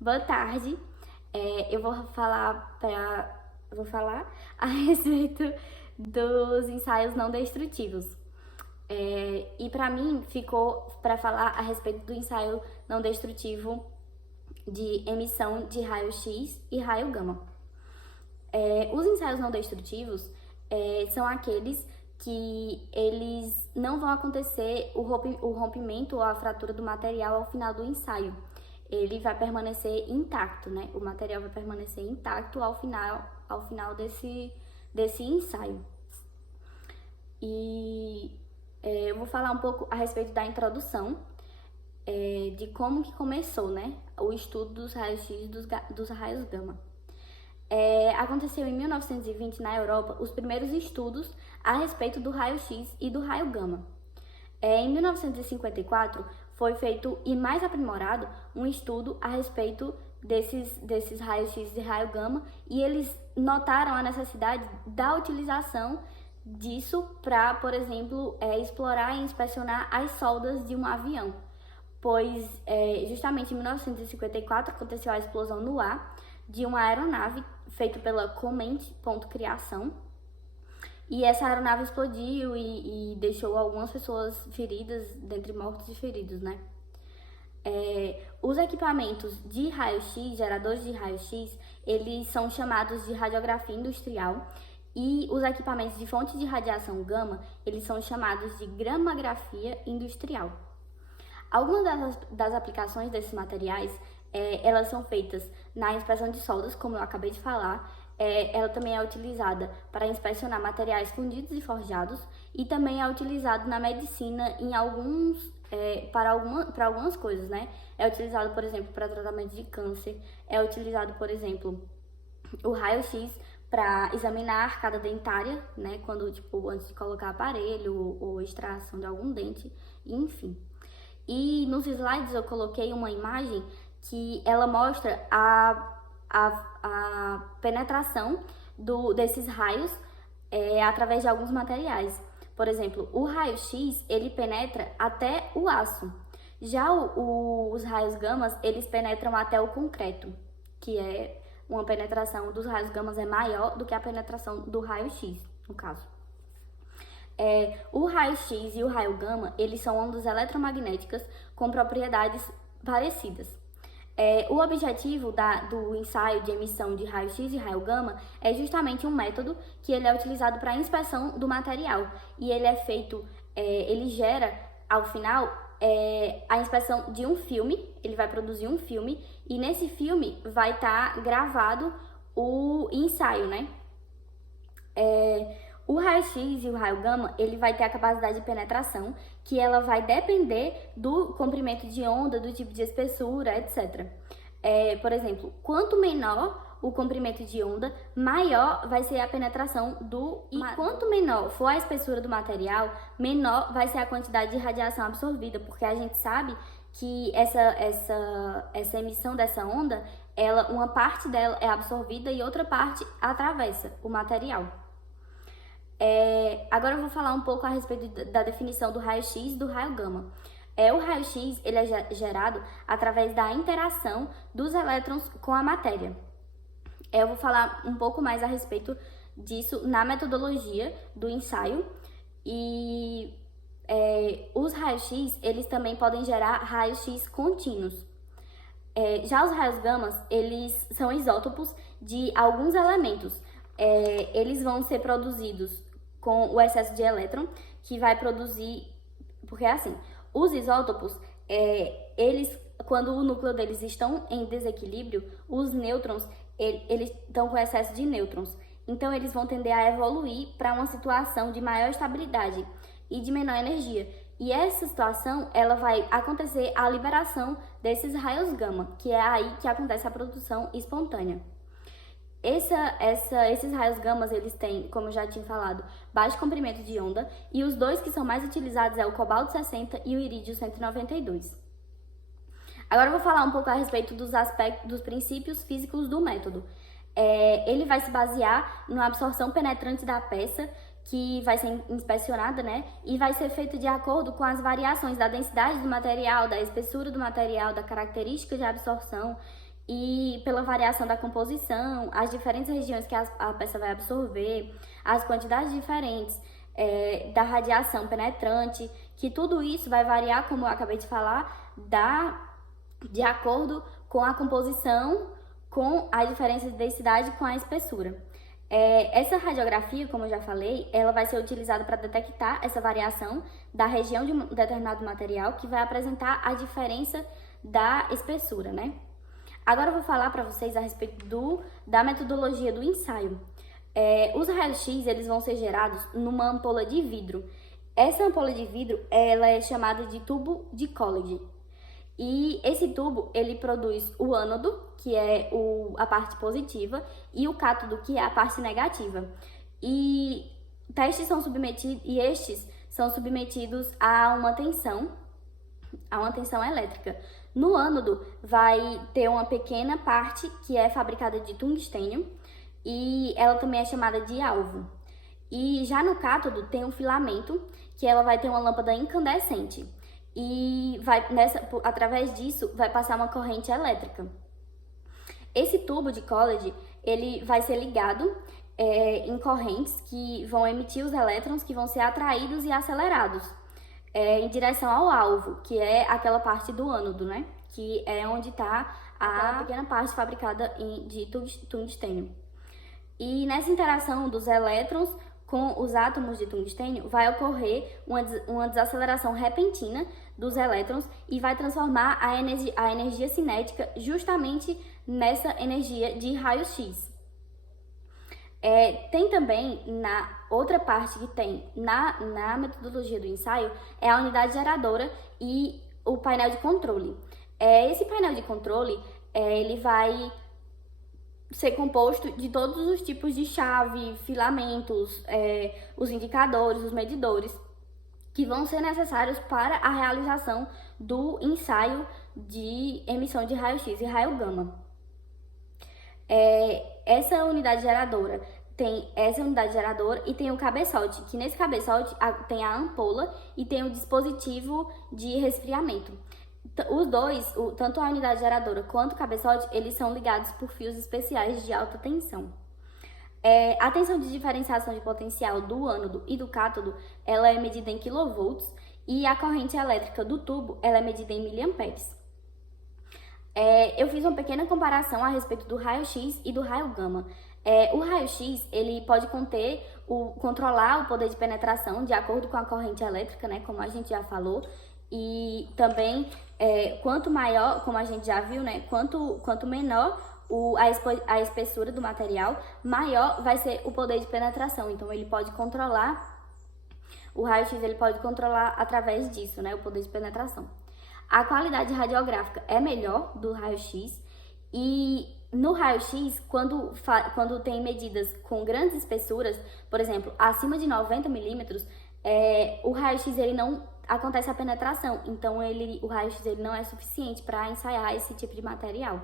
Boa tarde. Eu vou falar a respeito dos ensaios não destrutivos. E para mim ficou para falar a respeito do ensaio não destrutivo de emissão de raio-x e raio gama. Os ensaios não destrutivos são aqueles que eles não vão acontecer o rompimento ou a fratura do material ao final do ensaio. Ele vai permanecer intacto, né? O material vai permanecer intacto ao final desse ensaio. Eu vou falar um pouco a respeito da introdução, de como que começou, né? O estudo dos raios-x e dos raios gama. Aconteceu em 1920 na Europa os primeiros estudos a respeito do raio-x e do raio gama. Em 1954 foi feito e mais aprimorado um estudo a respeito desses raios-x e raio gama, e eles notaram a necessidade da utilização disso para, por exemplo, explorar e inspecionar as soldas de um avião, pois justamente em 1954 aconteceu a explosão no ar de uma aeronave feita pela Comet Criação, e essa aeronave explodiu e deixou algumas pessoas feridas, dentre mortos e feridos, né? Os equipamentos de raio-x, geradores de raio-x, eles são chamados de radiografia industrial, e os equipamentos de fonte de radiação gama, eles são chamados de gramografia industrial. Algumas das aplicações desses materiais, elas são feitas na inspeção de soldas, como eu acabei de falar. Ela também é utilizada para inspecionar materiais fundidos e forjados, e também é utilizado na medicina para algumas coisas, né? É utilizado, por exemplo, para tratamento de câncer, é utilizado, por exemplo, o raio-x para examinar a arcada dentária, né? Antes de colocar aparelho ou extração de algum dente, enfim. E nos slides eu coloquei uma imagem que ela mostra a penetração desses raios através de alguns materiais. Por exemplo, o raio-x, ele penetra até o aço. Já os raios gamas, eles penetram até o concreto, que é uma penetração dos raios gamas é maior do que a penetração do raio-x, no caso. O raio-x e o raio gama, eles são ondas eletromagnéticas com propriedades parecidas. O objetivo do ensaio de emissão de raio-x e raio gama é justamente um método que ele é utilizado para a inspeção do material, e ele é feito, ele gera, ao final, a inspeção de um filme. Ele vai produzir um filme, e nesse filme vai estar gravado o ensaio, né? O raio-x e o raio gama, ele vai ter a capacidade de penetração, que ela vai depender do comprimento de onda, do tipo de espessura, etc. Por exemplo, quanto menor o comprimento de onda, maior vai ser a penetração e quanto menor for a espessura do material, menor vai ser a quantidade de radiação absorvida, porque a gente sabe que essa emissão dessa onda, uma parte dela é absorvida e outra parte atravessa o material. Agora eu vou falar um pouco a respeito da definição do raio-x e do raio gama. O raio-x, ele é gerado através da interação dos elétrons com a matéria. Eu vou falar um pouco mais a respeito disso na metodologia do ensaio. E os raios-x, eles também podem gerar raios-x contínuos. Já os raios gamas, eles são isótopos de alguns elementos. Eles vão ser produzidos com o excesso de elétron, que vai produzir... Porque é assim, os isótopos, quando o núcleo deles estão em desequilíbrio, os nêutrons, eles estão com excesso de nêutrons. Então, eles vão tender a evoluir para uma situação de maior estabilidade e de menor energia. E essa situação, ela vai acontecer a liberação desses raios gama, que é aí que acontece a produção espontânea. Esses raios gamas, eles têm, como eu já tinha falado, baixo comprimento de onda, e os dois que são mais utilizados é o cobalto 60 e o irídio 192. Agora eu vou falar um pouco a respeito dos princípios físicos do método. Ele vai se basear na absorção penetrante da peça, que vai ser inspecionada, né? E vai ser feito de acordo com as variações da densidade do material, da espessura do material, da característica de absorção e pela variação da composição, as diferentes regiões que a peça vai absorver, as quantidades diferentes da radiação penetrante, que tudo isso vai variar, como eu acabei de falar, de acordo com a composição, com a diferença de densidade com a espessura. Essa radiografia, como eu já falei, ela vai ser utilizada para detectar essa variação da região de um determinado material, que vai apresentar a diferença da espessura, né? Agora eu vou falar para vocês a respeito da metodologia do ensaio. Os raios-x, eles vão ser gerados numa ampola de vidro. Essa ampola de vidro, ela é chamada de tubo de Coolidge. E esse tubo, ele produz o ânodo, que é a parte positiva, e o cátodo, que é a parte negativa. E estes são submetidos a uma tensão elétrica. No ânodo, vai ter uma pequena parte que é fabricada de tungstênio, e ela também é chamada de alvo. E já no cátodo, tem um filamento, que ela vai ter uma lâmpada incandescente. E através disso vai passar uma corrente elétrica. Esse tubo de Coolidge, ele vai ser ligado em correntes que vão emitir os elétrons que vão ser atraídos e acelerados em direção ao alvo, que é aquela parte do ânodo, né? Que é onde está a pequena parte fabricada de tungstênio. E nessa interação dos elétrons com os átomos de tungstênio, vai ocorrer uma desaceleração repentina dos elétrons e vai transformar a energia cinética justamente nessa energia de raio-x. Tem também, na outra parte que tem na metodologia do ensaio, é a unidade geradora e o painel de controle. Esse painel de controle, ele vai ser composto de todos os tipos de chave, filamentos, os indicadores, os medidores, que vão ser necessários para a realização do ensaio de emissão de raio-x e raio gama. Essa unidade geradora e tem o cabeçote, que nesse cabeçote tem a ampola e tem o dispositivo de resfriamento. Os dois, tanto a unidade geradora quanto o cabeçote, eles são ligados por fios especiais de alta tensão. A tensão de diferenciação de potencial do ânodo e do cátodo, ela é medida em kV e a corrente elétrica do tubo, ela é medida em miliamperes. Eu fiz uma pequena comparação a respeito do raio-x e do raio gama. O raio-x, ele pode controlar o poder de penetração de acordo com a corrente elétrica, né, como a gente já falou, e também quanto maior, como a gente já viu, né, quanto menor a espessura do material, maior vai ser o poder de penetração. Então ele pode controlar, o raio-x ele pode controlar através disso, né, o poder de penetração. A qualidade radiográfica é melhor do raio-x, e no raio-x, quando tem medidas com grandes espessuras, por exemplo, acima de 90 milímetros, o raio-x ele não acontece a penetração, então o raio-x ele não é suficiente para ensaiar esse tipo de material.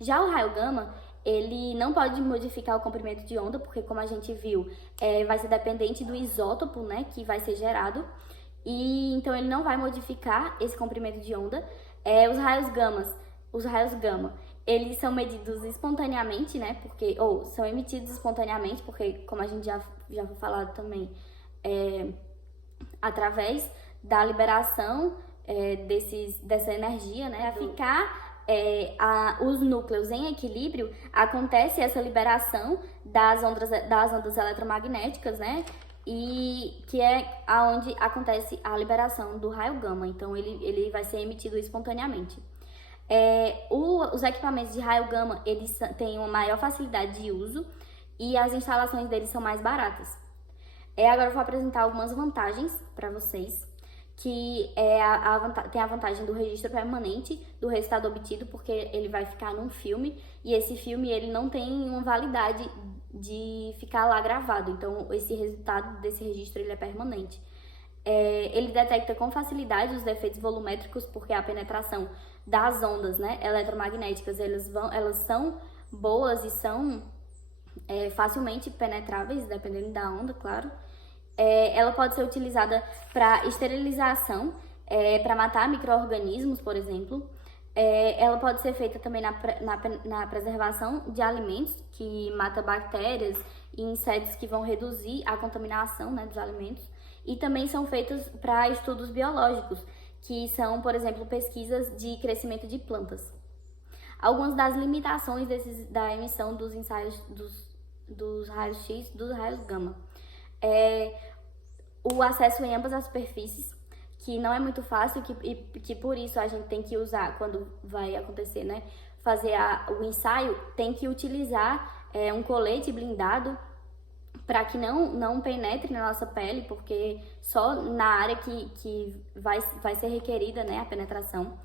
Já o raio gama, ele não pode modificar o comprimento de onda, porque como a gente viu, vai ser dependente do isótopo, né, que vai ser gerado, e então ele não vai modificar esse comprimento de onda. Os raios gama, eles são medidos espontaneamente, né, ou são emitidos espontaneamente, porque como a gente já foi falado também, através da liberação dessa energia, né, para ficar os núcleos em equilíbrio, acontece essa liberação das ondas eletromagnéticas, né, e que é aonde acontece a liberação do raio gama. Então ele vai ser emitido espontaneamente. Os equipamentos de raio gama, eles têm uma maior facilidade de uso e as instalações deles são mais baratas. Agora eu vou apresentar algumas vantagens para vocês, que tem a vantagem do registro permanente do resultado obtido, porque ele vai ficar num filme, e esse filme ele não tem uma validade de ficar lá gravado, então esse resultado desse registro ele é permanente. Ele detecta com facilidade os defeitos volumétricos, porque a penetração das ondas, né, eletromagnéticas, elas são boas e são facilmente penetráveis, dependendo da onda, claro. Ela pode ser utilizada para esterilização, para matar micro-organismos, por exemplo. Ela pode ser feita também na preservação de alimentos, que mata bactérias e insetos que vão reduzir a contaminação, né, dos alimentos. E também são feitas para estudos biológicos, que são, por exemplo, pesquisas de crescimento de plantas. Algumas das limitações da emissão dos ensaios dos raios X, dos raios gama. O acesso em ambas as superfícies, que não é muito fácil, que por isso a gente tem que usar, quando vai acontecer, né, fazer o ensaio, tem que utilizar um colete blindado para que não penetre na nossa pele, porque só na área que vai ser requerida, né, a penetração.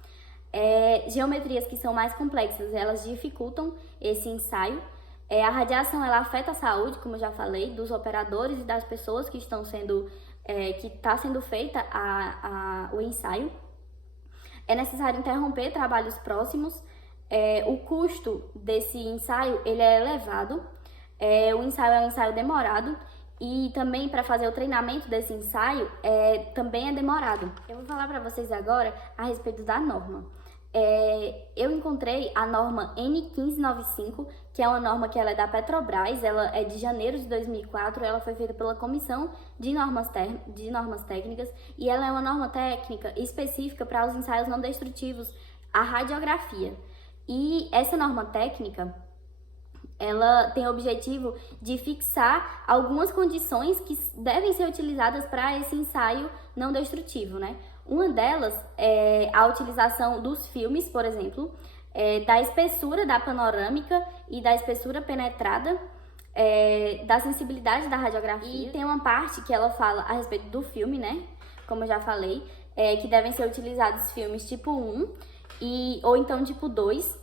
Geometrias que são mais complexas, elas dificultam esse ensaio. A radiação, ela afeta a saúde, como eu já falei, dos operadores e das pessoas que estão sendo que está sendo feita o ensaio. É necessário interromper trabalhos próximos. O custo desse ensaio, ele é elevado. O ensaio é um ensaio demorado e também para fazer o treinamento desse ensaio também é demorado. Eu vou falar para vocês agora a respeito da norma. Eu encontrei a norma N1595, que é uma norma que ela é da Petrobras, ela é de janeiro de 2004, ela foi feita pela Comissão de Normas Técnicas e ela é uma norma técnica específica para os ensaios não destrutivos, a radiografia. E essa norma técnica, ela tem o objetivo de fixar algumas condições que devem ser utilizadas para esse ensaio não destrutivo, né? Uma delas é a utilização dos filmes, por exemplo, da espessura da panorâmica e da espessura penetrada, da sensibilidade da radiografia. E tem uma parte que ela fala a respeito do filme, né? Como eu já falei, que devem ser utilizados filmes tipo 1 ou então tipo 2.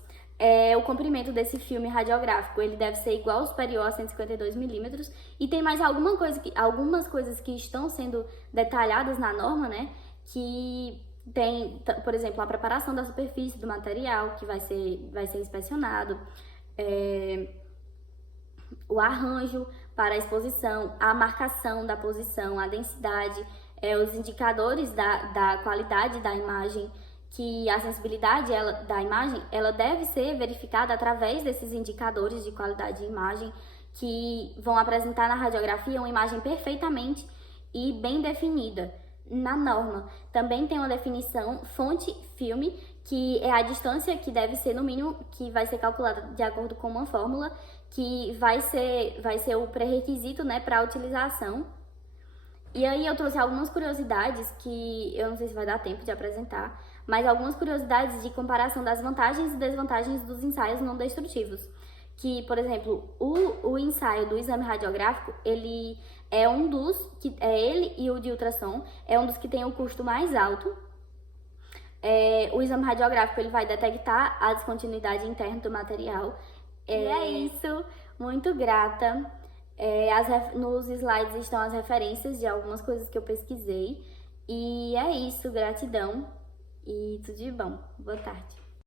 O comprimento desse filme radiográfico, ele deve ser igual ou superior a 152 milímetros. E tem mais algumas coisas que estão sendo detalhadas na norma, né? Que tem, por exemplo, a preparação da superfície do material que vai ser inspecionado, o arranjo para a exposição, a marcação da posição, a densidade, os indicadores da qualidade da imagem, que a sensibilidade da imagem ela deve ser verificada através desses indicadores de qualidade de imagem que vão apresentar na radiografia uma imagem perfeitamente e bem definida. Na norma também tem uma definição fonte-filme, que é a distância que deve ser no mínimo, que vai ser calculada de acordo com uma fórmula, que vai ser o pré-requisito, né, para a utilização. E aí eu trouxe algumas curiosidades que eu não sei se vai dar tempo de apresentar, mas algumas curiosidades de comparação das vantagens e desvantagens dos ensaios não destrutivos. Que, por exemplo, o ensaio do exame radiográfico, ele é um dos, ele e o de ultrassom, é um dos que tem o custo mais alto. O exame radiográfico, ele vai detectar a descontinuidade interna do material. E é isso, muito grata. Nos slides estão as referências de algumas coisas que eu pesquisei. E é isso, gratidão e tudo de bom. Boa tarde.